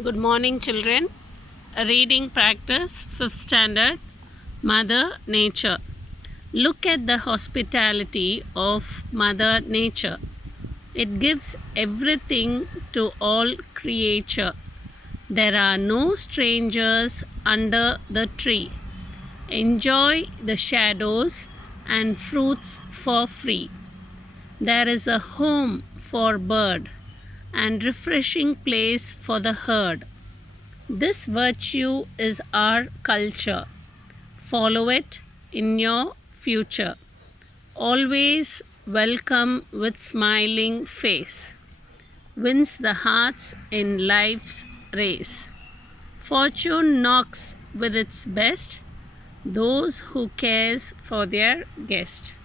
Good morning, children. A reading practice, 5th standard. Mother Nature. Look at the hospitality of Mother Nature. It gives everything to all creature. There are no strangers under the tree. Enjoy the shadows and fruits for free. There is a home for bird and refreshing place for the herd. This virtue is our culture. Follow it in your future. Always welcome with smiling face. Wins the hearts in life's race. Fortune knocks with its best those who cares for their guest.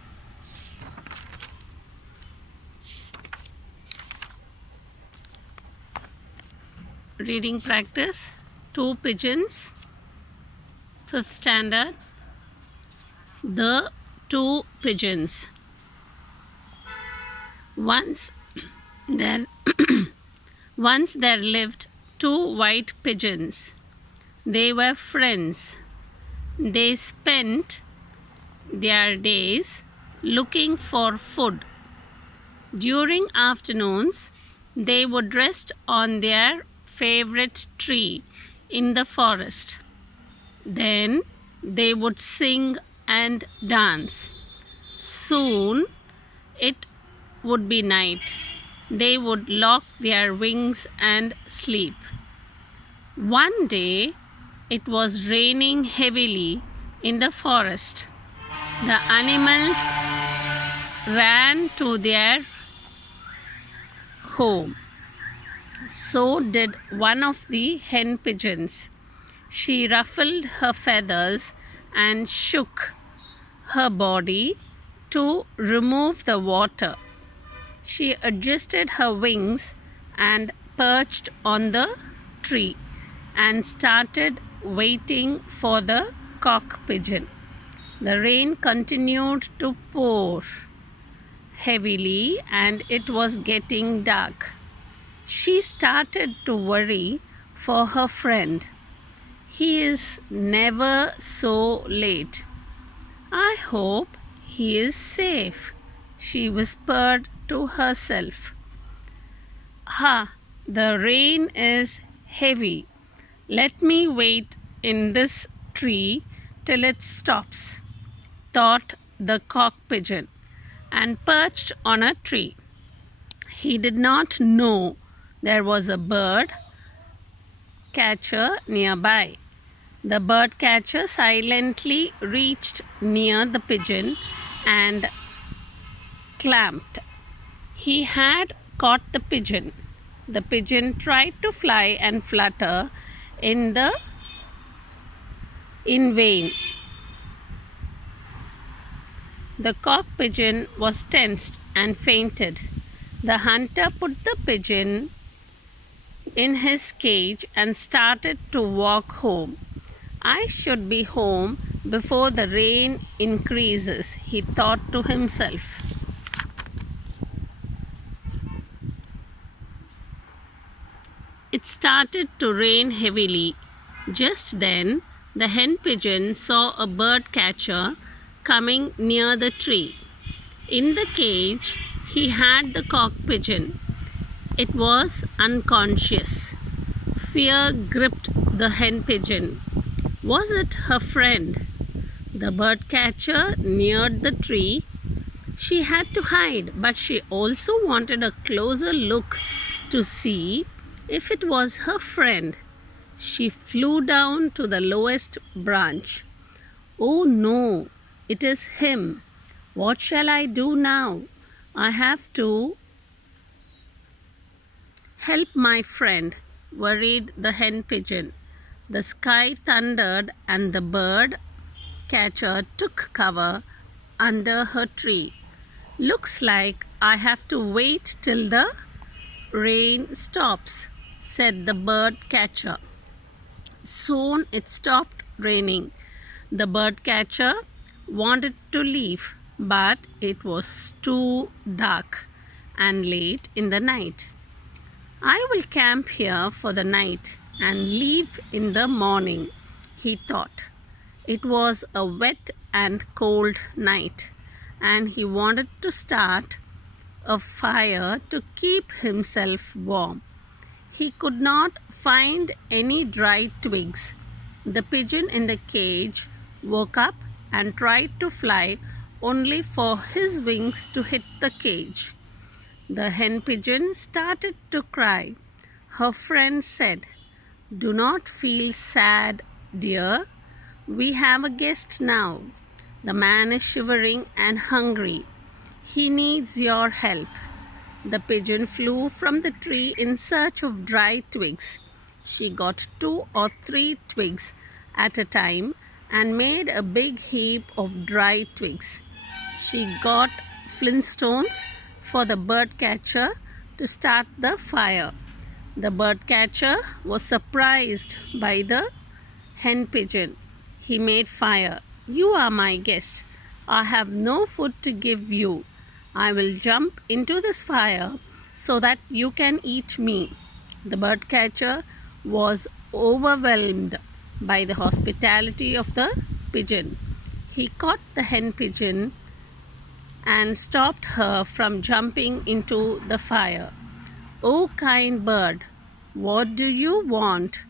Reading practice. Two pigeons. 5th standard. The two pigeons. Once there once there lived two white pigeons. They were friends. They spent their days looking for food. During afternoons, they would rest on their favorite tree in the forest. Then they would sing and dance. Soon it would be night. They would lock their wings and sleep. One day it was raining heavily in the forest. The animals ran to their home. So did one of the hen pigeons. She ruffled her feathers and shook her body to remove the water. She adjusted her wings and perched on the tree and started waiting for the cock pigeon. The rain continued to pour heavily and it was getting dark. She started to worry for her friend. He is never so late. I hope he is safe, she whispered to herself. The rain is heavy. Let me wait in this tree till it stops, thought the cock pigeon, and perched on a tree. He did not know there was a bird catcher nearby. The bird catcher silently reached near the pigeon and clamped. He had caught the pigeon. The pigeon tried to fly and flutter in vain. The cock pigeon was tensed and fainted. The hunter put the pigeon in his cage and started to walk home. I should be home before the rain increases, he thought to himself. It started to rain heavily. Just then, the hen pigeon saw a bird catcher coming near the tree. In the cage, he had the cock pigeon. It was unconscious. Fear gripped the hen pigeon. Was it her friend? The bird catcher neared the tree. She had to hide, but she also wanted a closer look to see if it was her friend. She flew down to the lowest branch. Oh no, it is him. What shall I do now? I have to help my friend, worried the hen pigeon. The sky thundered and the bird catcher took cover under her tree. Looks like I have to wait till the rain stops, said the bird catcher. Soon it stopped raining. The bird catcher wanted to leave, but it was too dark and late in the night. I will camp here for the night and leave in the morning, he thought. It was a wet and cold night, and he wanted to start a fire to keep himself warm. He could not find any dry twigs. The pigeon in the cage woke up and tried to fly only for his wings to hit the cage. The hen pigeon started to cry. Her friend said, "Do not feel sad, dear. We have a guest now. The man is shivering and hungry. He needs your help." The pigeon flew from the tree in search of dry twigs. She got 2 or 3 twigs at a time and made a big heap of dry twigs. She got flintstones for the bird catcher to start the fire. The bird catcher was surprised by the hen pigeon. He made fire. "You are my guest. I have no food to give you. I will jump into this fire so that you can eat me." The bird catcher was overwhelmed by the hospitality of the pigeon. He caught the hen pigeon and stopped her from jumping into the fire. "Oh, kind bird, what do you want?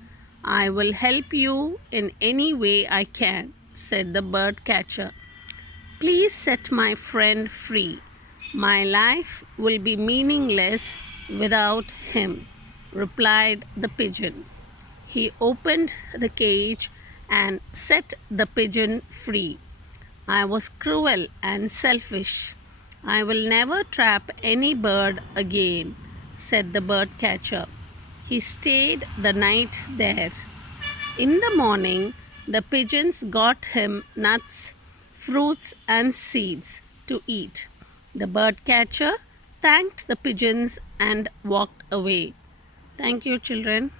I will help you in any way I can," said the bird catcher. "Please set my friend free. My life will be meaningless without him," replied the pigeon. He opened the cage and set the pigeon free. "I was cruel and selfish. I will never trap any bird again," said the bird catcher. He stayed the night there. In the morning, the pigeons got him nuts, fruits, and seeds to eat. The bird catcher thanked the pigeons and walked away. Thank you, children.